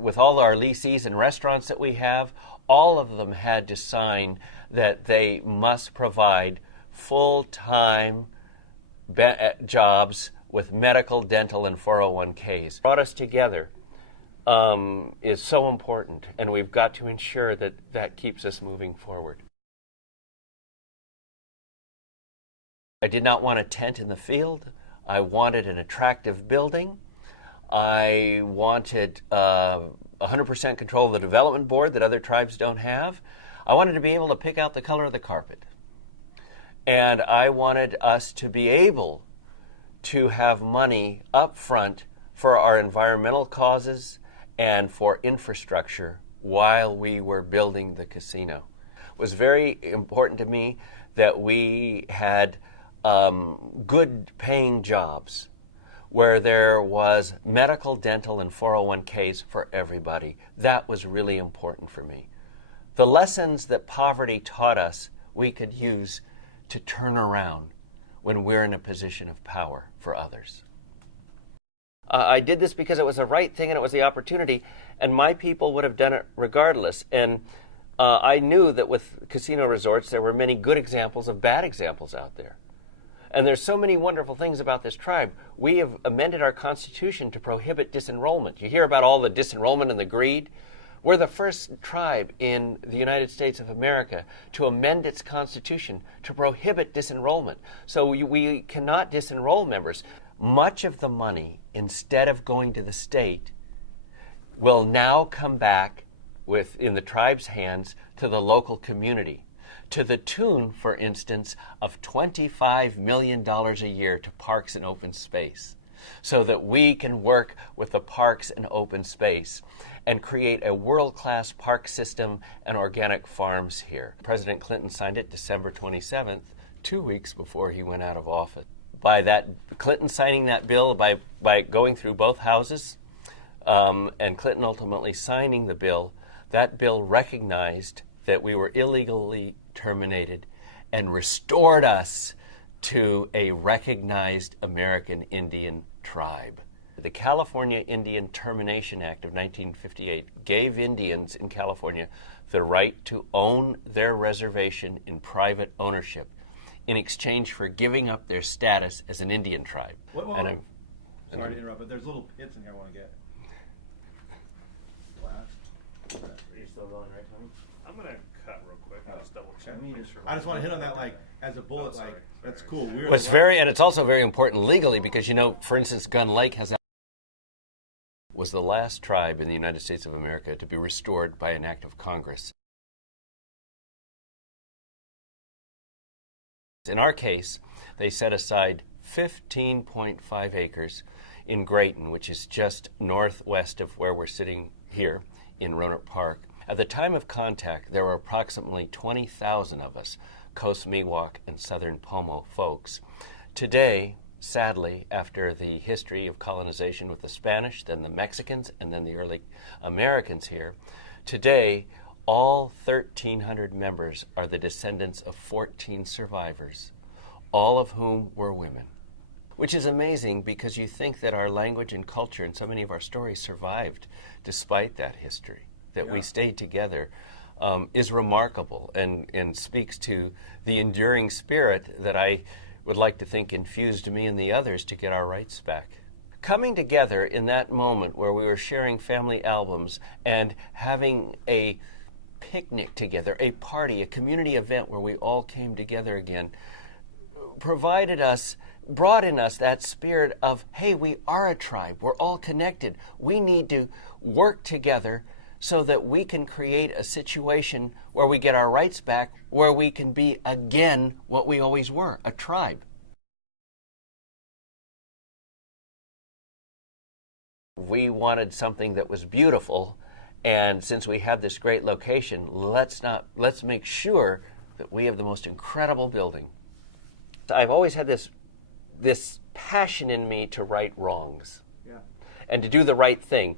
With all our lessees and restaurants that we have, all of them had to sign that they must provide full-time jobs with medical, dental, and 401ks. Brought us together is so important, and we've got to ensure that that keeps us moving forward. I did not want a tent in the field. I wanted an attractive building. I wanted 100% control of the development board that other tribes don't have. I wanted to be able to pick out the color of the carpet. And I wanted us to be able to have money up front for our environmental causes and for infrastructure while we were building the casino. It was very important to me that we had good paying jobs where there was medical, dental, and 401ks for everybody. That was really important for me. The lessons that poverty taught us, we could use to turn around when we're in a position of power for others. I did this because it was the right thing and it was the opportunity, and my people would have done it regardless. And I knew that with casino resorts, there were many good examples of bad examples out there. And there's so many wonderful things about this tribe. We have amended our constitution to prohibit disenrollment. You hear about all the disenrollment and the greed. We're the first tribe in the United States of America to amend its constitution to prohibit disenrollment. So we cannot disenroll members. Much of the money, instead of going to the state, will now come back in the tribe's hands to the local community, to the tune, for instance, of $25 million a year to parks and open space, so that we can work with the parks and open space and create a world-class park system and organic farms here. President Clinton signed it December 27th, 2 weeks before he went out of office. By that, Clinton signing that bill, by going through both houses, and Clinton ultimately signing the bill, that bill recognized that we were illegally terminated and restored us to a recognized American Indian tribe. The California Indian Termination Act of 1958 gave Indians in California the right to own their reservation in private ownership in exchange for giving up their status as an Indian tribe. Sorry to interrupt, but there's little hits in here I want to get. Are you still going, right, Tony? I'm going to cut real quick. I'll just double check. I just want to hit on that as a bullet. That's cool. And it's also very important legally because, for instance, Gun Lake was the last tribe in the United States of America to be restored by an act of Congress. In our case, they set aside 15.5 acres in Grayton, which is just northwest of where we're sitting here in Rohnert Park. At the time of contact, there were approximately 20,000 of us, Coast Miwok and Southern Pomo folks. Today, sadly, after the history of colonization with the Spanish, then the Mexicans, and then the early Americans here, today, all 1,300 members are the descendants of 14 survivors, all of whom were women. Which is amazing because you think that our language and culture and so many of our stories survived despite that history. That we stayed together is remarkable and speaks to the enduring spirit that I would like to think infused me and the others to get our rights back. Coming together in that moment where we were sharing family albums and having a picnic together, a party, a community event where we all came together again, brought in us that spirit of, hey, we are a tribe, we're all connected. We need to work together so that we can create a situation where we get our rights back, where we can be again what we always were, a tribe. We wanted something that was beautiful, and since we have this great location, let's make sure that we have the most incredible building. I've always had this passion in me to right wrongs and to do the right thing.